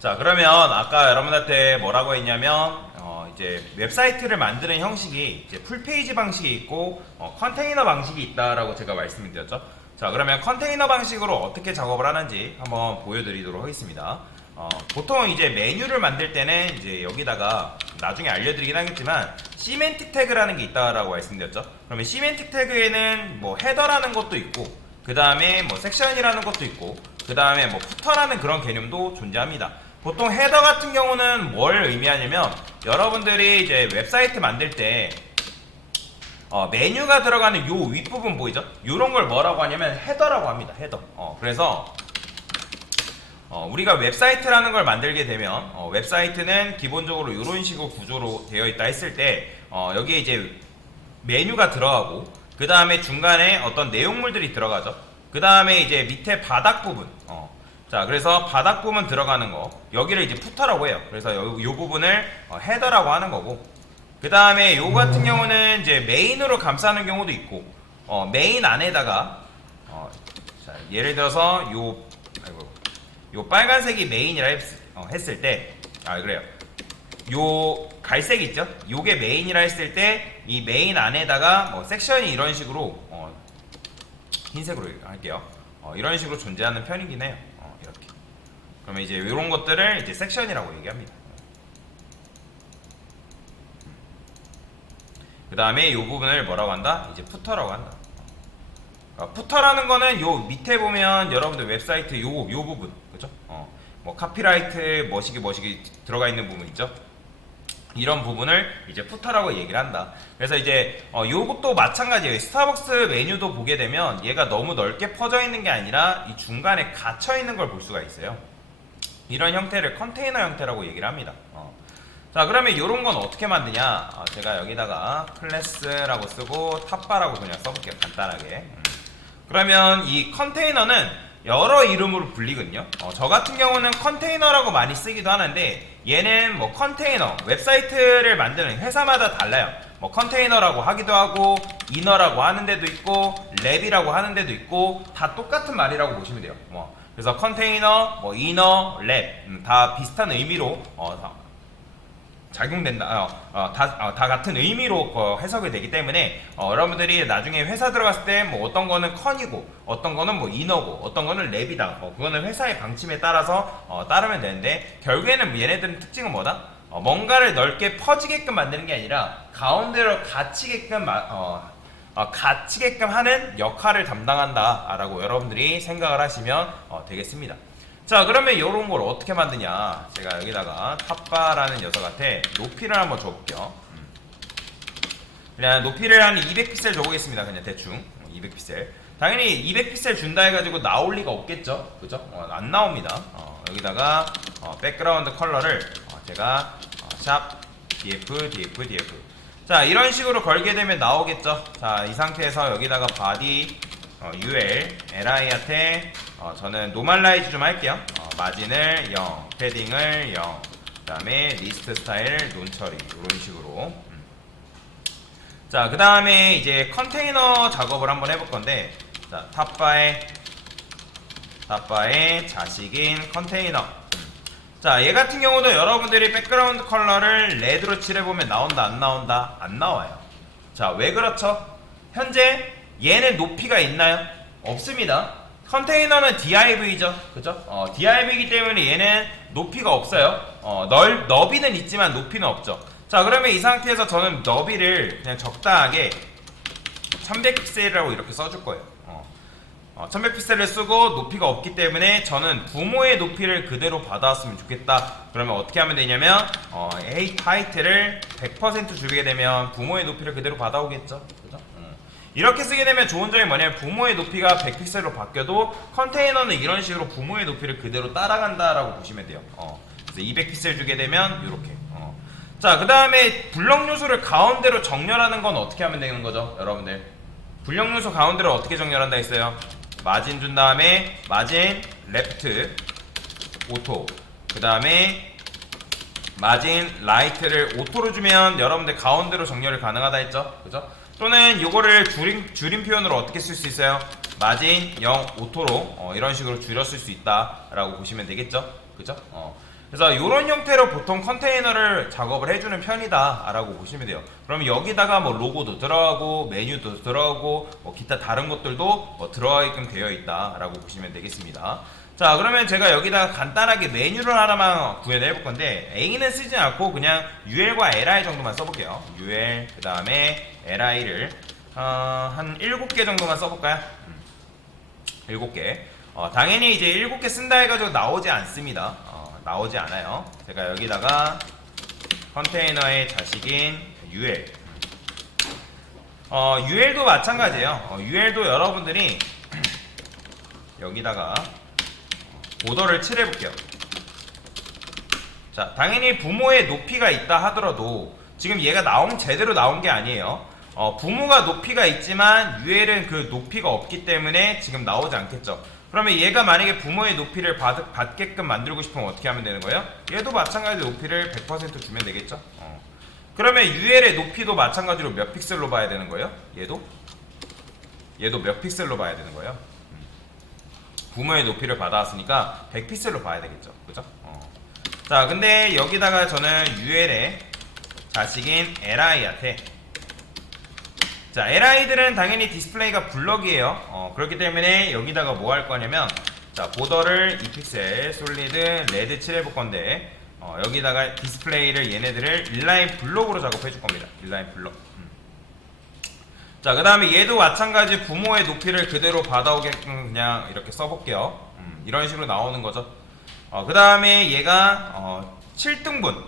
자, 그러면 아까 여러분한테 뭐라고 했냐면 이제 웹사이트를 만드는 형식이 이제 풀페이지 방식이 있고 컨테이너 방식이 있다라고 제가 말씀을 드렸죠. 자, 그러면 컨테이너 방식으로 어떻게 작업을 하는지 한번 보여드리도록 하겠습니다. 보통 이제 메뉴를 만들 때는 이제 여기다가 나중에 알려드리긴 하겠지만 시멘틱 태그라는 게 있다라고 말씀드렸죠. 그러면 시멘틱 태그에는 뭐 헤더라는 것도 있고 그 다음에 뭐 섹션이라는 것도 있고 그 다음에 뭐 푸터라는 그런 개념도 존재합니다. 보통 헤더 같은 경우는 뭘 의미하냐면 여러분들이 이제 웹사이트 만들 때 메뉴가 들어가는 요 윗부분 보이죠? 요런 걸 뭐라고 하냐면 헤더라고 합니다. 헤더. 그래서 우리가 웹사이트라는 걸 만들게 되면 웹사이트는 기본적으로 이런 식으로 구조로 되어 있다 했을 때 여기에 이제 메뉴가 들어가고 그 다음에 중간에 어떤 내용물들이 들어가죠. 그 다음에 이제 밑에 바닥 부분 자, 그래서 바닥 부분 들어가는 거 여기를 이제 푸터라고 해요. 그래서 요 부분을 헤더라고 하는 거고 그 다음에 요 같은 경우는 이제 메인으로 감싸는 경우도 있고 메인 안에다가 자, 예를 들어서 요 빨간색이 메인이라 했을 때 그래요. 요 갈색 있죠? 요게 메인이라 했을 때 이 메인 안에다가 뭐 섹션이 이런 식으로 흰색으로 할게요. 이런 식으로 존재하는 편이긴 해요. 이렇게. 그러면 이제 이런 것들을 이제 섹션이라고 얘기합니다. 그 다음에 이 부분을 뭐라고 한다? 이제 푸터라고 한다. 푸터라는 거는 요 밑에 보면 여러분들 웹사이트 요 부분, 그죠? 뭐 카피라이트 머시기 들어가 있는 부분 있죠? 이런 부분을 이제 푸터라고 얘기를 한다. 그래서 이제 요것도 마찬가지예요. 스타벅스 메뉴도 보게 되면 얘가 너무 넓게 퍼져 있는 게 아니라 이 중간에 갇혀 있는 걸 볼 수가 있어요. 이런 형태를 컨테이너 형태라고 얘기를 합니다. 자, 그러면 이런 건 어떻게 만드냐? 제가 여기다가 클래스라고 쓰고 탑바라고 그냥 써볼게요. 간단하게. 그러면 이 컨테이너는 여러 이름으로 불리거든요. 저 같은 경우는 컨테이너라고 많이 쓰기도 하는데 얘는 뭐 컨테이너, 웹사이트를 만드는 회사마다 달라요. 뭐 컨테이너라고 하기도 하고 이너라고 하는 데도 있고 랩이라고 하는 데도 있고 다 똑같은 말이라고 보시면 돼요. 그래서 컨테이너, 뭐 이너, 랩 다 비슷한 의미로 작용된다. 다 같은 의미로 해석이 되기 때문에 여러분들이 나중에 회사 들어갔을 때 뭐 어떤 거는 컨이고 어떤 거는 뭐 이너고 어떤 거는 랩이다. 그거는 회사의 방침에 따라서 따르면 되는데 결국에는 얘네들은 특징은 뭐다? 뭔가를 넓게 퍼지게끔 만드는 게 아니라 가운데로 갇히게끔 하는 역할을 담당한다라고 여러분들이 생각을 하시면 되겠습니다. 자, 그러면 이런 걸 어떻게 만드냐? 제가 여기다가 탑바라는 녀석한테 높이를 한번 줘볼게요. 그냥 높이를 한 200픽셀 줘보겠습니다. 그냥 대충 200픽셀. 당연히 200픽셀 준다 해가지고 나올 리가 없겠죠? 그죠? 안 나옵니다. 여기다가 백그라운드 컬러를 제가 샵 df. 자, 이런 식으로 걸게 되면 나오겠죠? 자, 이 상태에서 여기다가 body ul li한테 저는 노멀라이즈 좀 할게요. 마진을 0, 패딩을 0, 그 다음에 리스트 스타일 논처리 이런 식으로. 자, 그 다음에 이제 컨테이너 작업을 한번 해볼 건데, 자, 탑바의 자식인 컨테이너. 자, 얘 같은 경우도 여러분들이 백그라운드 컬러를 레드로 칠해보면 나온다, 안 나온다? 안 나와요. 자, 왜 그렇죠? 현재 얘는 높이가 있나요? 없습니다. 컨테이너는 div죠. 그죠? div이기 때문에 얘는 높이가 없어요. 너비는 있지만 높이는 없죠. 자, 그러면 이 상태에서 저는 너비를 그냥 적당하게 1100픽셀이라고 이렇게 써줄 거예요. 1100픽셀을 쓰고 높이가 없기 때문에 저는 부모의 높이를 그대로 받아왔으면 좋겠다. 그러면 어떻게 하면 되냐면 하이트를 100% 주게 되면 부모의 높이를 그대로 받아오겠죠. 그죠? 이렇게 쓰게 되면 좋은 점이 뭐냐면 부모의 높이가 100픽셀로 바뀌어도 컨테이너는 이런 식으로 부모의 높이를 그대로 따라간다라고 보시면 돼요. 그래서 200픽셀 주게 되면 이렇게. 자, 그 다음에 블럭 요소를 가운데로 정렬하는 건 어떻게 하면 되는 거죠, 여러분들? 블럭 요소 가운데로 어떻게 정렬한다 했어요? 마진 준 다음에 마진 레프트 오토, 그 다음에 마진 라이트를 오토로 주면 여러분들 가운데로 정렬이 가능하다 했죠, 그죠? 또는 요거를 줄임 표현으로 어떻게 쓸 수 있어요? 마진 0 오토로 이런 식으로 줄였을 수 있다라고 보시면 되겠죠, 그죠? 그래서 이런 형태로 보통 컨테이너를 작업을 해주는 편이다 라고 보시면 돼요. 그럼 여기다가 뭐 로고도 들어가고 메뉴도 들어가고 뭐 기타 다른 것들도 뭐 들어가게끔 되어 있다 라고 보시면 되겠습니다. 자, 그러면 제가 여기다가 간단하게 메뉴를 하나만 구현을 해볼 건데 A는 쓰지 않고 그냥 UL과 LI 정도만 써볼게요. UL 그 다음에 LI를 한 7개 정도만 써볼까요? 7개. 당연히 이제 7개 쓴다 해가지고 나오지 않습니다. 나오지 않아요. 제가 여기다가 컨테이너의 자식인 UL. UL도 마찬가지예요. UL도 여러분들이 여기다가 보더를 칠해볼게요. 자, 당연히 부모의 높이가 있다 하더라도 지금 얘가 제대로 나온 게 아니에요. 부모가 높이가 있지만 UL은 그 높이가 없기 때문에 지금 나오지 않겠죠. 그러면 얘가 만약에 부모의 높이를 받게끔 만들고 싶으면 어떻게 하면 되는 거예요? 얘도 마찬가지로 높이를 100% 주면 되겠죠. 그러면 UL의 높이도 마찬가지로 몇 픽셀로 봐야 되는 거예요? 얘도 몇 픽셀로 봐야 되는 거예요? 부모의 높이를 받아왔으니까 100픽셀로 봐야 되겠죠. 그죠? 자, 근데 여기다가 저는 UL의 자식인 LI한테, 자, LI들은 당연히 디스플레이가 블럭이에요. 그렇기 때문에 여기다가 뭐 할 거냐면, 자, 보더를 2픽셀 솔리드 레드 칠해볼 건데, 여기다가 디스플레이를 얘네들을 인라인 블록으로 작업해 줄 겁니다. 인라인 블록. 자, 그 다음에 얘도 마찬가지 부모의 높이를 그대로 받아오게끔 그냥 이렇게 써볼게요. 이런 식으로 나오는 거죠. 그 다음에 얘가 7등분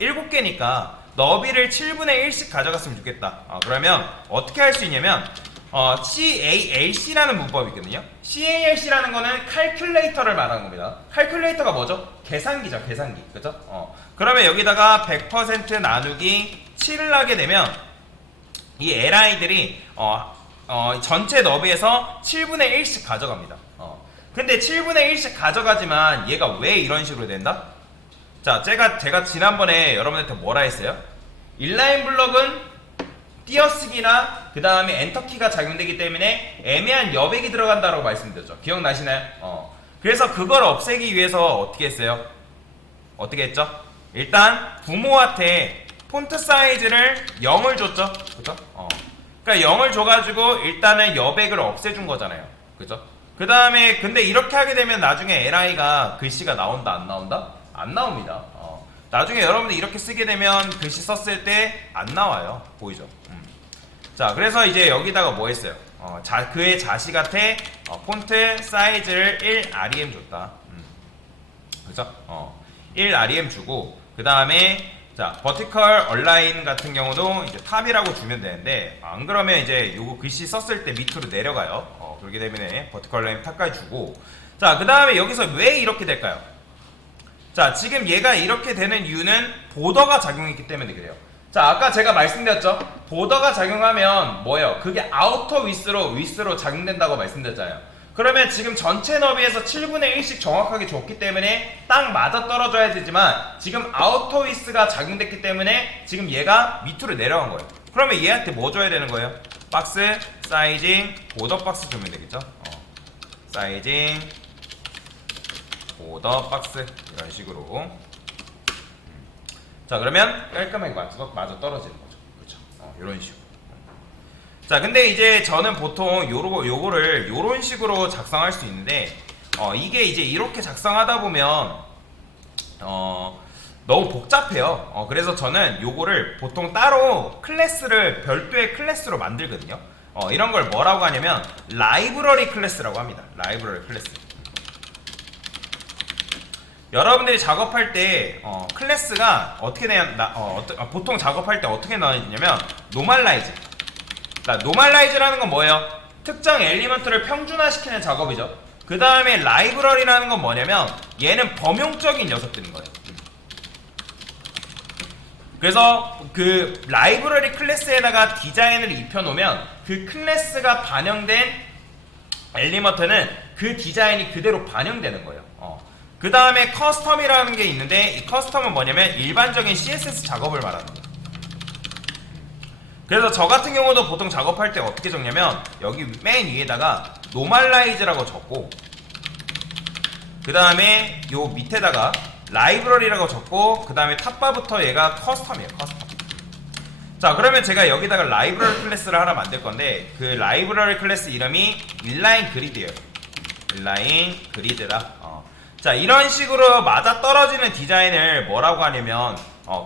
7개니까 너비를 7분의 1씩 가져갔으면 좋겠다. 그러면 어떻게 할 수 있냐면 CALC라는 문법이 있거든요. CALC라는 거는 칼큘레이터를 말하는 겁니다. 칼큘레이터가 뭐죠? 계산기죠. 계산기. 그죠? 그러면 여기다가 100% 나누기 7을 하게 되면 이 LI들이 전체 너비에서 7분의 1씩 가져갑니다. 근데 7분의 1씩 가져가지만 얘가 왜 이런 식으로 된다? 자, 제가 지난번에 여러분한테 뭐라 했어요? 인라인 블럭은 띄어쓰기나 그 다음에 엔터키가 작용되기 때문에 애매한 여백이 들어간다고 말씀드렸죠. 기억나시나요? 그래서 그걸 없애기 위해서 어떻게 했어요? 어떻게 했죠? 일단 부모한테 폰트 사이즈를 0을 줬죠. 그죠? 그러니까 0을 줘가지고 일단은 여백을 없애준 거잖아요. 그죠? 그 다음에 근데 이렇게 하게 되면 나중에 LI가 글씨가 나온다 안 나온다? 안 나옵니다. 나중에 여러분들 이렇게 쓰게 되면 글씨 썼을 때 안 나와요. 보이죠? 자, 그래서 이제 여기다가 뭐 했어요? 그의 자식한테 폰트 사이즈를 1rem 줬다. 그죠? 1rem 주고 그 다음에 자, 버티컬 얼라인 같은 경우도 이제 탑이라고 주면 되는데 안 그러면 이제 요거 글씨 썼을 때 밑으로 내려가요. 그렇기 때문에 버티컬 얼라인 탑까지 주고, 자, 그 다음에 여기서 왜 이렇게 될까요? 자, 지금 얘가 이렇게 되는 이유는 보더가 작용했기 때문에 그래요. 자, 아까 제가 말씀드렸죠? 보더가 작용하면 뭐예요? 그게 아우터 위스로 작용된다고 말씀드렸잖아요. 그러면 지금 전체 너비에서 7분의 1씩 정확하게 줬기 때문에 딱 맞아 떨어져야 되지만 지금 아우터 위스가 작용됐기 때문에 지금 얘가 밑으로 내려간 거예요. 그러면 얘한테 뭐 줘야 되는 거예요? 박스, 사이징, 보더 박스 주면 되겠죠? 사이징, 보더 박스 이런 식으로. 자, 그러면 깔끔하게 맞아 떨어지는 거죠. 그렇죠? 이런 식으로. 자, 근데 이제 저는 보통 요거를 요런 식으로 작성할 수 있는데 이게 이제 이렇게 작성하다 보면 너무 복잡해요. 그래서 저는 요거를 보통 따로 별도의 클래스로 만들거든요. 이런 걸 뭐라고 하냐면 라이브러리 클래스라고 합니다. 라이브러리 클래스. 여러분들이 작업할 때 클래스가 어떻게 보통 작업할 때 어떻게 나뉘냐면 노멀라이즈. 노멀라이즈라는 건 뭐예요? 특정 엘리먼트를 평준화시키는 작업이죠. 그 다음에 라이브러리라는 건 뭐냐면 얘는 범용적인 녀석들인 거예요. 그래서 그 라이브러리 클래스에다가 디자인을 입혀놓으면 그 클래스가 반영된 엘리먼트는 그 디자인이 그대로 반영되는 거예요. 그 다음에 커스텀이라는 게 있는데 이 커스텀은 뭐냐면 일반적인 CSS 작업을 말하는 거예요. 그래서 저 같은 경우도 보통 작업할 때 어떻게 적냐면 여기 맨 위에다가 노멀라이즈라고 적고 그 다음에 요 밑에다가 라이브러리라고 적고 그 다음에 탑바부터 얘가 커스텀이에요. 커스텀. 자, 그러면 제가 여기다가 라이브러리 클래스를 하나 만들 건데 그 라이브러리 클래스 이름이 인라인 그리드예요. 인라인 그리드다. 자, 이런 식으로 맞아 떨어지는 디자인을 뭐라고 하냐면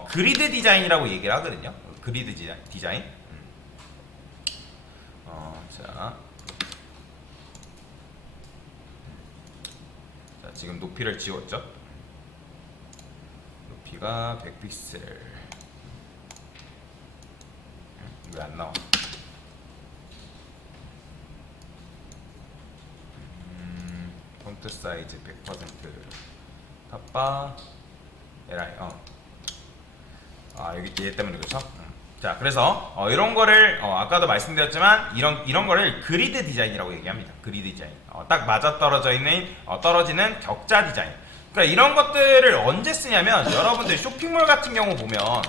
그리드 디자인이라고 얘기를 하거든요. 그리드 디자인. 자, 지금 높이를 지웠죠. 높이가 100픽셀. 왜 안 나와? 폰트 사이즈 100% 탑바 LI 여기 얘 때문에 그렇죠? 자, 그래서 이런 거를 아까도 말씀드렸지만 이런 거를 그리드 디자인이라고 얘기합니다. 그리드 디자인. 딱 맞아 떨어지는 격자 디자인. 그러니까 이런 것들을 언제 쓰냐면 여러분들 쇼핑몰 같은 경우 보면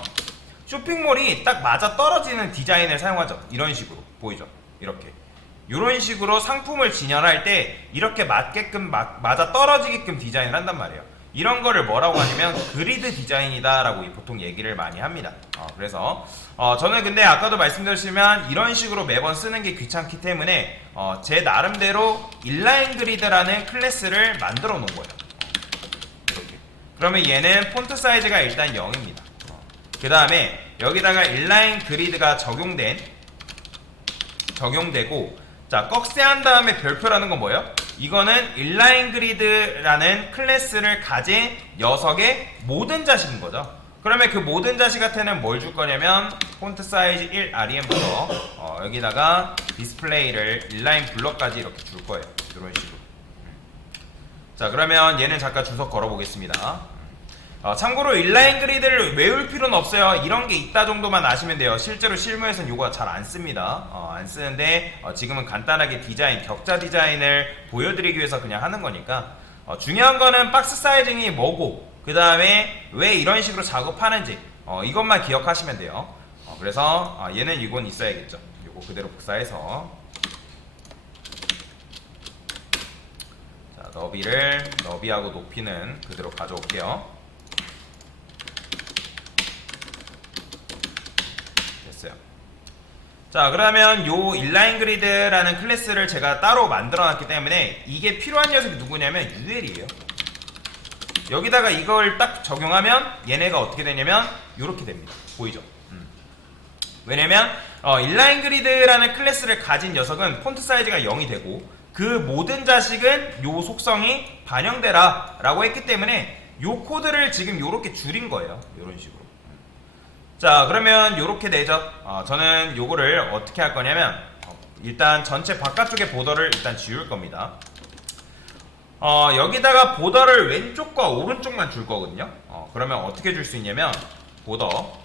쇼핑몰이 딱 맞아 떨어지는 디자인을 사용하죠. 이런 식으로 보이죠? 이렇게. 이런 식으로 상품을 진열할 때 이렇게 맞게끔 맞아 떨어지게끔 디자인을 한단 말이에요. 이런 거를 뭐라고 하냐면 그리드 디자인이다 라고 보통 얘기를 많이 합니다. 그래서 저는 근데 아까도 말씀드렸지만 이런 식으로 매번 쓰는 게 귀찮기 때문에 제 나름대로 인라인 그리드라는 클래스를 만들어 놓은 거예요. 이렇게. 그러면 얘는 폰트 사이즈가 일단 0입니다. 그 다음에 여기다가 인라인 그리드가 적용되고 자, 꺽쇠한 다음에 별표라는 건 뭐예요? 이거는 인라인 그리드라는 클래스를 가진 녀석의 모든 자식인 거죠. 그러면 그 모든 자식한테는 뭘 줄 거냐면 폰트 사이즈 1 REM부터 여기다가 디스플레이를 인라인 블럭까지 이렇게 줄 거예요. 이런 식으로. 자, 그러면 얘는 잠깐 주석 걸어 보겠습니다. 참고로 인라인 그리드를 외울 필요는 없어요. 이런 게 있다 정도만 아시면 돼요. 실제로 실무에서는 이거 잘 안 씁니다. 안 쓰는데 지금은 간단하게 디자인, 격자 디자인을 보여드리기 위해서 그냥 하는 거니까 중요한 거는 박스 사이징이 뭐고 그 다음에 왜 이런 식으로 작업하는지 이것만 기억하시면 돼요. 그래서 얘는 이건 있어야겠죠. 이거 그대로 복사해서 자, 너비하고 높이는 그대로 가져올게요. 자, 그러면 요 인라인 그리드라는 클래스를 제가 따로 만들어 놨기 때문에 이게 필요한 녀석이 누구냐면 UL이에요. 여기다가 이걸 딱 적용하면 얘네가 어떻게 되냐면 이렇게 됩니다. 보이죠? 왜냐면 인라인 그리드라는 클래스를 가진 녀석은 폰트 사이즈가 0이 되고 그 모든 자식은 요 속성이 반영되라 라고 했기 때문에 요 코드를 지금 요렇게 줄인 거예요. 요런 식으로. 자, 그러면 요렇게 되죠. 저는 요거를 어떻게 할 거냐면 일단 전체 바깥쪽에 보더를 일단 지울 겁니다. 여기다가 보더를 왼쪽과 오른쪽만 줄 거거든요. 그러면 어떻게 줄 수 있냐면 보더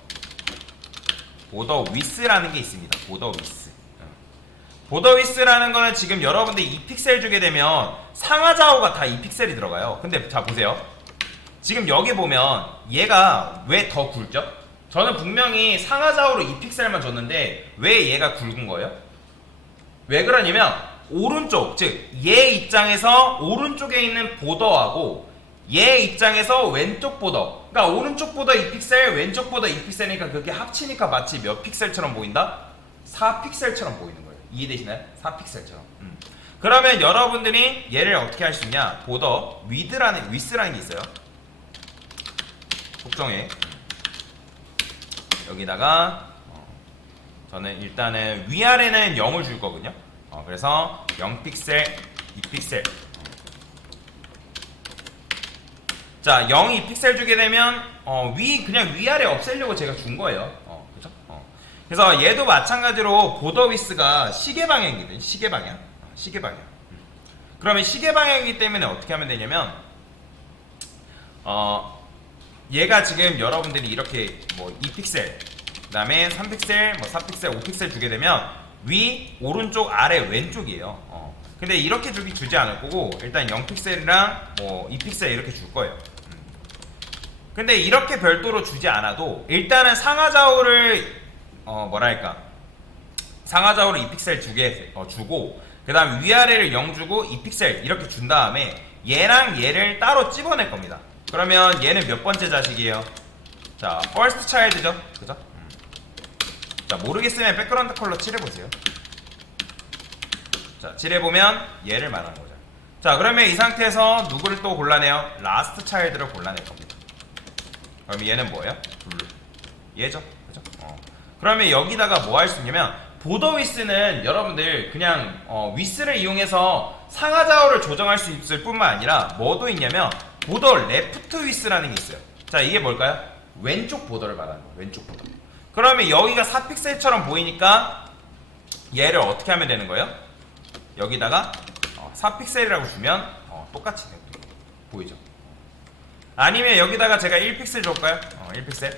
위스라는 게 있습니다. 보더 위스. 보더 위스라는 거는 지금 여러분들 2픽셀 주게 되면 상하 좌우가 다 2픽셀이 들어가요. 근데 자, 보세요. 지금 여기 보면 얘가 왜 더 굵죠? 저는 분명히 상하 좌우로 2픽셀만 줬는데 왜 얘가 굵은 거예요? 왜 그러냐면 오른쪽, 즉 얘 입장에서 오른쪽에 있는 보더하고 얘 입장에서 왼쪽 보더, 그러니까 오른쪽 보더 2픽셀, 왼쪽 보더 2픽셀이니까 그게 합치니까 마치 몇 픽셀처럼 보인다? 4픽셀처럼 보이는 거예요. 이해되시나요? 4픽셀처럼. 그러면 여러분들이 얘를 어떻게 할 수 있냐? 보더 위스라는 게 있어요. 속정에 여기다가 저는 일단은 위아래는 0을 줄 거거든요. 그래서 0픽셀, 2픽셀. 자, 0, 2픽셀 주게 되면 그냥 위아래 없애려고 제가 준 거예요. 그죠? 그래서 얘도 마찬가지로 보더 위스가 시계 방향이거든요. 시계 방향. 그러면 시계 방향이기 때문에 어떻게 하면 되냐면 얘가 지금 여러분들이 이렇게 뭐 2픽셀, 그 다음에 3픽셀, 뭐 4픽셀, 5픽셀 주게 되면 위, 오른쪽, 아래, 왼쪽이에요. 근데 이렇게 주지 않을 거고 일단 0픽셀이랑 뭐 2픽셀 이렇게 줄 거예요. 근데 이렇게 별도로 주지 않아도 일단은 상하 좌우를 상하 좌우를 2픽셀 주고 그 다음 위아래를 0 주고 2픽셀 이렇게 준 다음에 얘랑 얘를 따로 집어낼 겁니다. 그러면 얘는 몇 번째 자식이에요? 자, first child죠, 그죠? 자, 모르겠으면 백그라운드 컬러 칠해보세요. 자, 칠해보면 얘를 말하는 거죠. 자, 그러면 이 상태에서 누구를 또 골라내요? 라스트 차일드를 골라낼 겁니다. 그럼 얘는 뭐예요? 블루. 얘죠, 그죠? 그러면 여기다가 뭐 할 수 있냐면 보더 위스는 여러분들 그냥 위스를 이용해서 상하 좌우를 조정할 수 있을 뿐만 아니라 뭐도 있냐면 보더 레프트 위스라는 게 있어요. 자, 이게 뭘까요? 왼쪽 보더를 말하는 거예요. 왼쪽 보더. 그러면 여기가 4픽셀처럼 보이니까 얘를 어떻게 하면 되는 거예요? 여기다가 4픽셀이라고 주면 똑같이 보이죠? 아니면 여기다가 제가 1픽셀 줄까요? 1픽셀.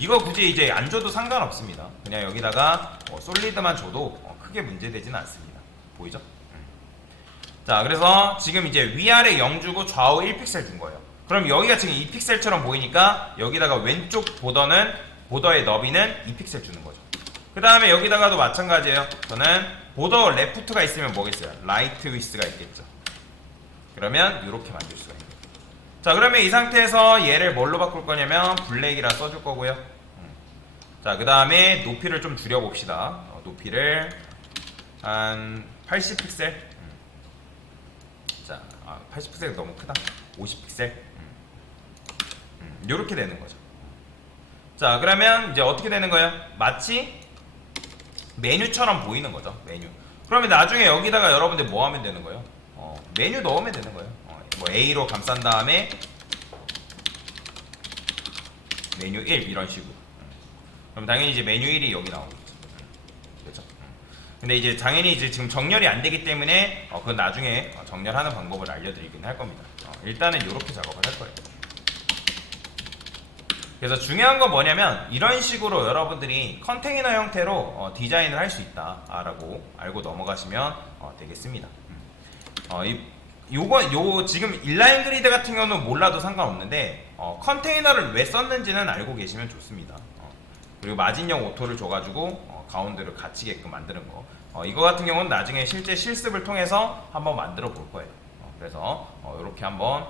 이거 굳이 이제 안 줘도 상관없습니다. 그냥 여기다가 솔리드만 줘도 크게 문제되지는 않습니다. 보이죠? 자, 그래서 지금 이제 위아래 0 주고 좌우 1픽셀 준 거예요. 그럼 여기가 지금 2픽셀처럼 보이니까 여기다가 왼쪽 보더의 너비는 2픽셀 주는 거죠. 그 다음에 여기다가도 마찬가지예요. 저는 보더 레프트가 있으면 뭐겠어요? 라이트 위스가 있겠죠. 그러면 이렇게 만들 수가 있는 거예요. 자, 그러면 이 상태에서 얘를 뭘로 바꿀 거냐면 블랙이라 써줄 거고요. 자, 그 다음에 높이를 좀 줄여봅시다. 높이를 한 80픽셀. 자, 80픽셀 너무 크다. 50픽셀. 이렇게 되는 거죠. 자, 그러면 이제 어떻게 되는 거예요? 마치 메뉴처럼 보이는 거죠. 메뉴. 그러면 나중에 여기다가 여러분들 뭐 하면 되는 거예요? 메뉴 넣으면 되는 거예요. 뭐 A로 감싼 다음에 메뉴 1 이런 식으로. 그럼 당연히 이제 메뉴 1이 여기 나오겠죠. 그렇죠? 근데 이제 당연히 이제 지금 정렬이 안 되기 때문에 그건 나중에 정렬하는 방법을 알려드리긴 할 겁니다. 일단은 이렇게 작업을 할 거예요. 그래서 중요한 건 뭐냐면 이런 식으로 여러분들이 컨테이너 형태로 디자인을 할 수 있다라고 알고 넘어가시면 되겠습니다. 요 지금 인라인 그리드 같은 경우는 몰라도 상관없는데 컨테이너를 왜 썼는지는 알고 계시면 좋습니다. 그리고 마진형 오토를 줘가지고 가운데를 갇히게끔 만드는 거. 이거 같은 경우는 나중에 실제 실습을 통해서 한번 만들어 볼 거예요. 그래서 이렇게 한번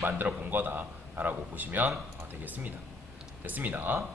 만들어 본 거다라고 보시면 되겠습니다. 됐습니다.